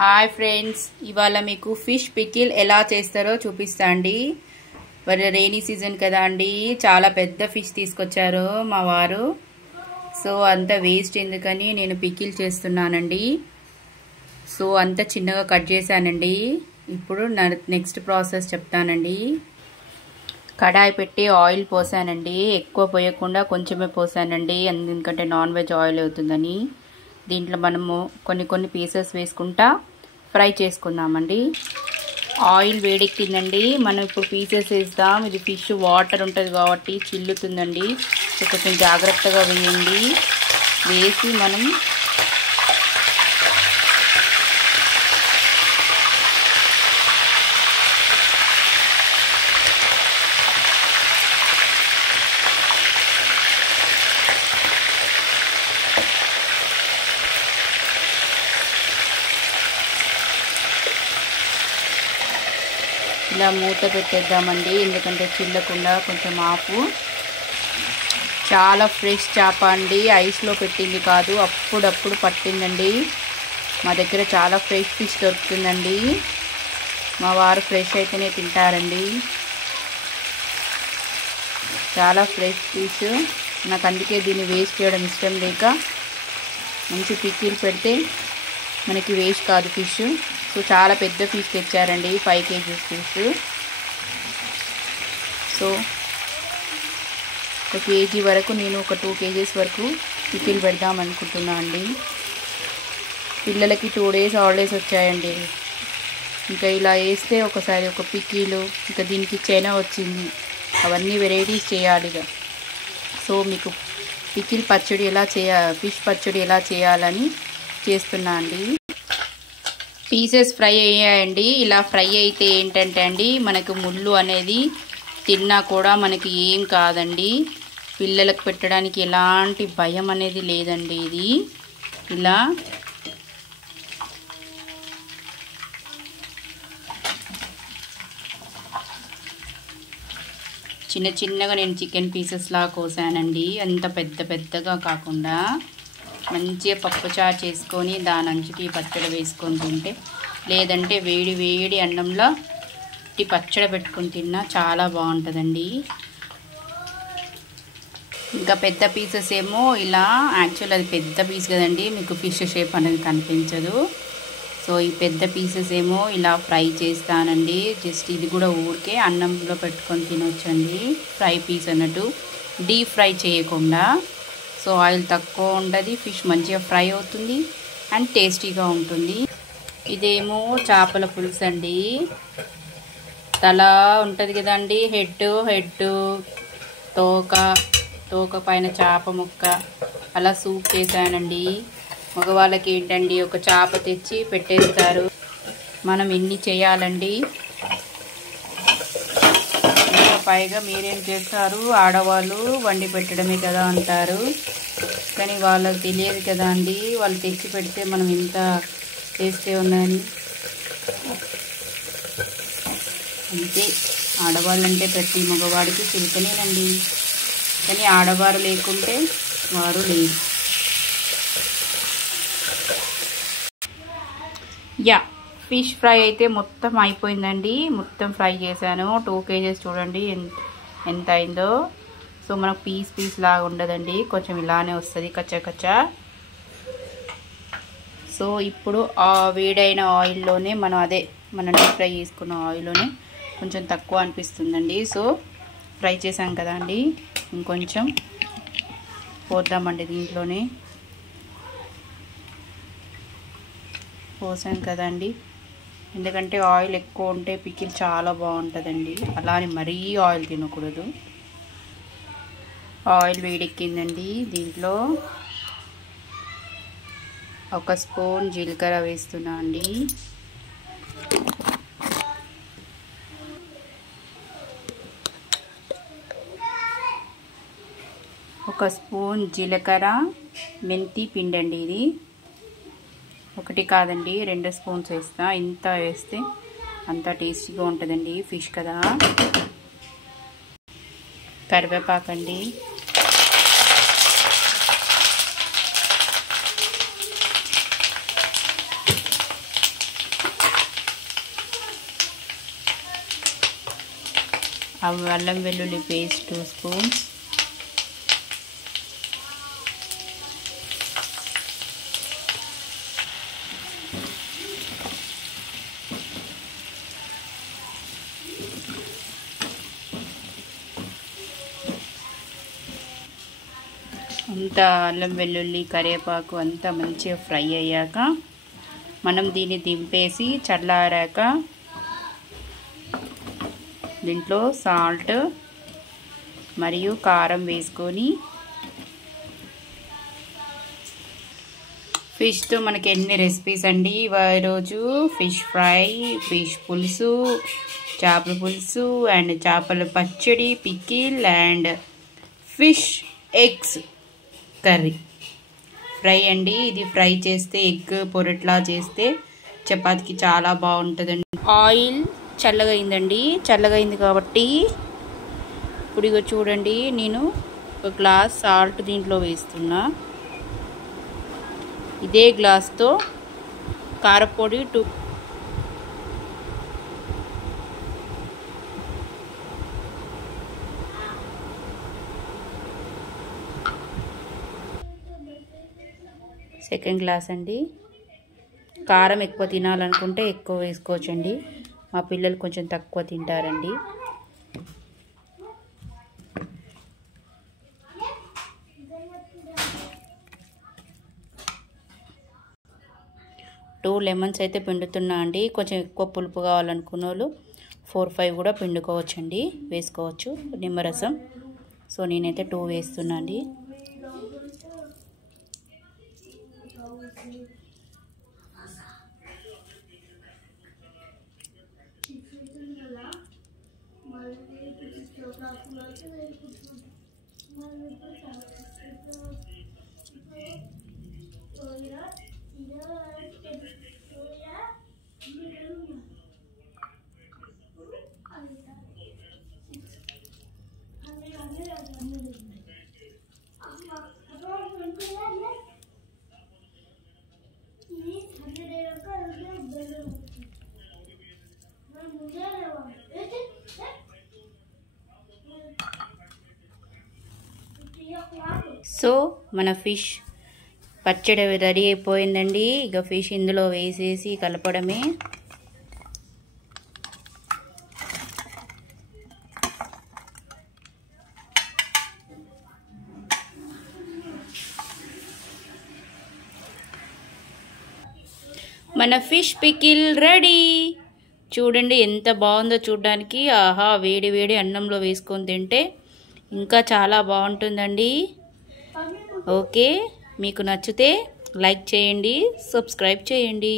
Hi friends, ఇవాళ మీకు fish pickle ఎలా చేస్తారో చూపిస్తా అండి. మరి రెయినీ సీజన్ కదా అండి, చాలా పెద్ద ఫిష్ తీసుకొచ్చారు మా వారు. సో అంత వేస్ట్ ఎందుకని నేను పికిల్ చేస్తున్నానండి. సో అంత చిన్నగా కట్ చేశానండి. ఇప్పుడు నెక్స్ట్ ప్రాసెస్ చెప్తానండి. కడాయి పెట్టి ఆయిల్ పోసానండి. ఎక్కువ పోయకుండా కొంచెమే పోసానండి, ఎందుకంటే నాన్ వెజ్ ఆయిల్ అవుతుందని. దీంట్లో మనము కొన్ని పీసెస్ వేసుకుంటా ఫ్రై చేసుకుందామండి. ఆయిల్ వేడెక్కిందండి. మనం ఇప్పుడు పీసెస్ వేస్తాం. ఇది ఫిష్ వాటర్ ఉంటుంది కాబట్టి చిల్లుతుందండి. కొంచెం జాగ్రత్తగా వేయండి. వేసి మనం ఇలా మూత పెట్టేద్దామండి, ఎందుకంటే చిల్లకుండా కొంచెం ఆపు. చాలా ఫ్రెష్ చేప అండి, ఐస్లో పెట్టింది కాదు, అప్పుడప్పుడు పట్టిందండి. మా దగ్గర చాలా ఫ్రెష్ ఫిష్ దొరుకుతుందండి. మా వారు ఫ్రెష్ అయితేనే తింటారండి. చాలా ఫ్రెష్ ఫిష్, నాకు అందుకే దీన్ని వేస్ట్ చేయడం ఇష్టం లేక మంచి పికిల్ పెడితే మనకి వేస్ట్ కాదు ఫిష్. సో చాలా పెద్ద ఫిష్ తెచ్చారండి, 5 kg ఫిష్. సో 1 kg వరకు నేను ఒక 2 kgs వరకు పికిల్ పెడదాం అనుకుంటున్నా అండి. పిల్లలకి 2 days హాలిడేస్ వచ్చాయండి. ఇంకా ఇలా వేస్తే ఒకసారి ఒక పికిలు, ఇంకా దీనికి చెన వచ్చింది, అవన్నీ వెరైటీస్ చేయాలి. సో మీకు పికిల్ పచ్చడి ఎలా ఫిష్ పచ్చడి ఎలా చేయాలని చేస్తున్నా అండి. పీసెస్ ఫ్రై అయ్యాయండి. ఇలా ఫ్రై అయితే ఏంటంటే అండి, మనకు ముళ్ళు అనేది తిన్నా కూడా మనకి ఏం కాదండి. పిల్లలకు పెట్టడానికి ఎలాంటి భయం అనేది లేదండి. ఇది ఇలా చిన్నగా నేను చికెన్ పీసెస్ లా కోసానండి. అంత పెద్దగా కాకుండా మంచిగా పప్పుచారు చేసుకొని దాని అంచుకి పచ్చడి వేసుకొని తింటే, లేదంటే వేడి అన్నంలో ఈ పచ్చడి పెట్టుకొని తిన్నా చాలా బాగుంటుందండి. ఇంకా పెద్ద పీసెస్ ఏమో ఇలా, యాక్చువల్ అది పెద్ద పీస్ కదండి, మీకు ఫిష్ షేప్ అనేది కనిపించదు. సో ఈ పెద్ద పీసెస్ ఏమో ఇలా ఫ్రై చేస్తానండి. జస్ట్ ఇది కూడా ఊరికే అన్నంలో పెట్టుకొని తినొచ్చండి. ఫ్రై పీస్ అన్నట్టు, డీప్ ఫ్రై చేయకుండా. సో ఆయిల్ తక్కువ ఉంటుంది, ఫిష్ మంచిగా ఫ్రై అవుతుంది అండ్ టేస్టీగా ఉంటుంది. ఇదేమో చేపల పులుసు అండి. తల ఉంటుంది కదండి, హెడ్ తోక పైన చేప ముక్క అలా సూప్ చేశానండి. మగవాళ్ళకి ఏంటండి, ఒక చేప తెచ్చి పెట్టేస్తారు. మనం ఎన్ని చేయాలండి. పైగా మీరేం చేస్తారు, ఆడవాళ్ళు వండి పెట్టడమే కదా అంటారు. కానీ వాళ్ళకి తెలియదు కదా అండి, వాళ్ళు తెచ్చి పెడితే మనం ఎంత చేస్తే ఉన్నాయని. అంతే, ఆడవాళ్ళంటే ప్రతి మగవాడికి చిలుకనేనండి. కానీ ఆడవారు లేకుంటే వారు లేరు. ఫిష్ ఫ్రై అయితే మొత్తం అయిపోయిందండి. మొత్తం ఫ్రై చేశాను. 2 kgs చూడండి ఎంత అయిందో. సో మనకు పీస్ లాగా ఉండదండి, కొంచెం ఇలానే వస్తుంది కచ్చా. సో ఇప్పుడు ఆ వేడైన ఆయిల్లోనే మనం డీప్ ఫ్రై చేసుకున్న ఆయిల్లోనే కొంచెం తక్కువ అనిపిస్తుందండి. సో ఫ్రై చేసాం కదా అండి, ఇంకొంచెం పోద్దామండి. దీంట్లోనే పోసాం కదండి, ఎందుకంటే ఆయిల్ ఎక్కువ ఉంటే పికిల్ చాలా బాగుంటుందండి. అలానే మరీ ఆయిల్ తినకూడదు. ఆయిల్ వేడెక్కిందండి. దీంట్లో 1 స్పూన్ జీలకర్ర వేస్తున్నా అండి. ఒక స్పూన్ జీలకర్ర, మెంతి పిండి అండి. ఇది 1 కాదండి, 2 స్పూన్స్ వేస్తా. ఇంత వేస్తే అంత టేస్టీగా ఉంటుందండి, ఫిష్ కదా. కరివేపాకండి, అల్లం వెల్లుల్లి పేస్ట్ 2 స్పూన్స్, అంతా అల్లం వెల్లుల్లి కరివేపాకు అంతా మంచిగా ఫ్రై అయ్యాక మనం దీన్ని దింపేసి చల్లారాక దీంట్లో సాల్ట్ మరియు కారం వేసుకొని ఫిష్తో మనకి ఎన్ని రెసిపీస్ అండి ఈరోజు. ఫిష్ ఫ్రై, ఫిష్ పులుసు, చేపల పులుసు అండ్ చేపల పచ్చడి, pickle and fish eggs curry fry అండి. ఇది ఫ్రై చేస్తే ఎగ్ పొరట్లా చేస్తే చపాతీకి చాలా బాగుంటుందండి. ఆయిల్ చల్లగా అయిందండి, చల్లగా అయింది కాబట్టి ఇప్పుడు ఇగో చూడండి, నేను ఒక గ్లాస్ సాల్ట్ దీంట్లో వేస్తున్నా. ఇదే గ్లాస్తో కారపొడి 2 సెకండ్ గ్లాస్ అండి. కారం ఎక్కువ తినాలనుకుంటే ఎక్కువ వేసుకోవచ్చండి. మా పిల్లలు కొంచెం తక్కువ తింటారండి. టూ లెమన్స్ అయితే పిండుతున్నా అండి. కొంచెం ఎక్కువ పులుపు కావాలనుకున్న వాళ్ళు 4-5 కూడా పిండుకోవచ్చండి, వేసుకోవచ్చు నిమ్మరసం. సో నేనైతే 2 వేస్తున్నా అండి. సో మన ఫిష్ పచ్చడి రెడీ అయిపోయిందండి. ఇక ఫిష్ ఇందులో వేసేసి కలపడమే. మన ఫిష్ పికిల్ రెడీ. చూడండి ఎంత బాగుందో చూడడానికి. ఆహా, వేడి వేడి అన్నంలో వేసుకొని తింటే ఇంకా చాలా బాగుంటుందండి. ఓకే, మీకు నచ్చితే లైక్ చేయండి, సబ్స్క్రైబ్ చేయండి.